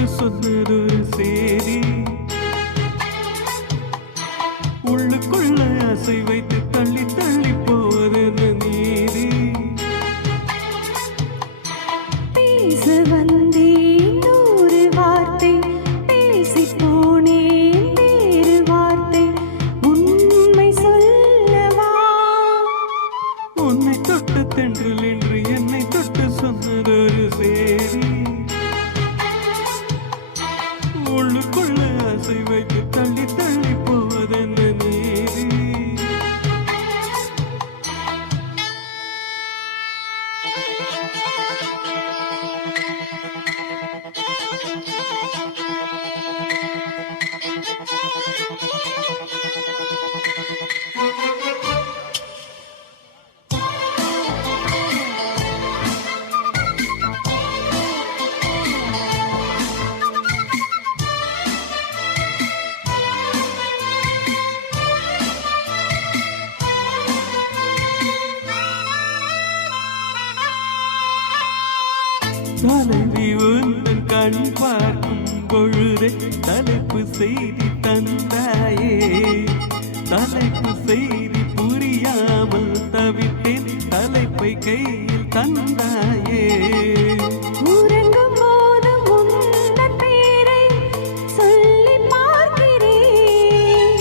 தொட்டு சொன்னதொரு சேரி உள்ளுக்குள்ள அசை வைத்து தள்ளி தள்ளி போவதென்ன நீதி பேச வந்தேன் நூறு வார்த்தை பேசி போனேன் வேறு வார்த்தை உண்மை சொல்லவா உன்னை தொட்டு தென்றல் என்று என்னை தொட்டு சொன்னதொரு சேரி உள்ளுக்குள்ள அசை வைத்து தள்ளி தள்ளி போவதென்ன நீதி தலைவி உந்தன் கண் பார்க்கும் பொழுதே தலைப்பு செய்தி தந்தாயே தலைப்பு செய்தி புரியாமல் தவித்தேன் தலைப்பை கையில் தந்தாயே உறங்கும் போதும் உந்தன் பேரை சொல்லி பார்க்கிறேன்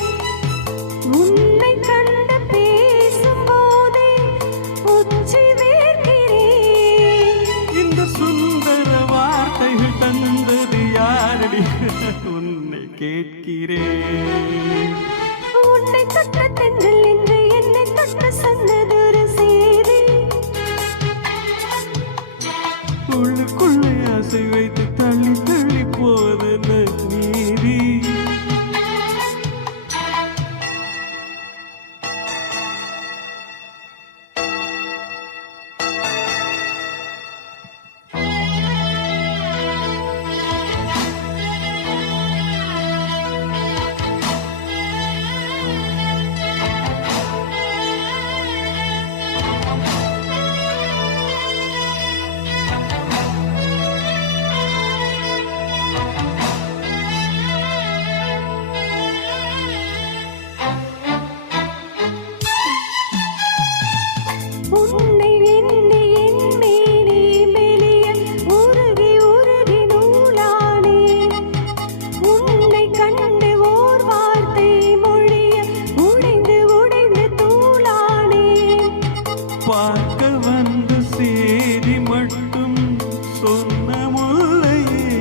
உன்னை கண்டு பேசும் போதே உச்சி வேர்க்கிறேன் இந்த சுந்தர வார்த்தைகள் தந்தது யாரடி உன்னை கேட்கிறேன் உன்னை தொட்ட தென்றல் என்று என்னை தொட்டு சொன்னதொரு சேரி உள்ளுக்குள்ளே ஆசை வைத்து தள்ளி தள்ளி போவதென்ன நீதி உன்னை எண்ணி என் மேனி மெலிய உருகி உருகி நூலானே உன்னை கண்டு ஓர் வார்த்தை மொழிய உடைந்து உடைந்து தூளானே பார்க்க வந்த சேதி மட்டும் சொன்ன முல்லையே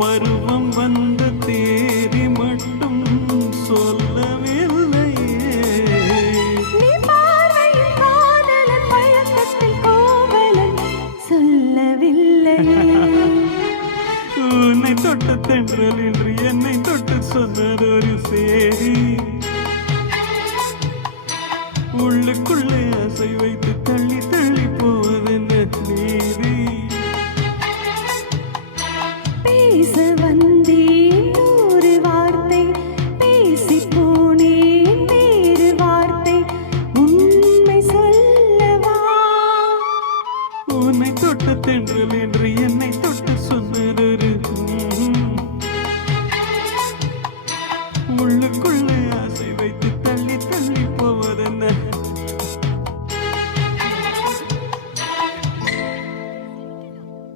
பருவம் வந்த தேதி மட்டும் சொல்லவில்லையே நீ பார்வையில் காதலன் பழக்கத்தில் கோவலன் சொல்லவில்லையே உன்னை தொட்ட தென்றல் என்று என்னை தொட்டு சொன்னதொரு சேரி உள்ளுக்குள்ளே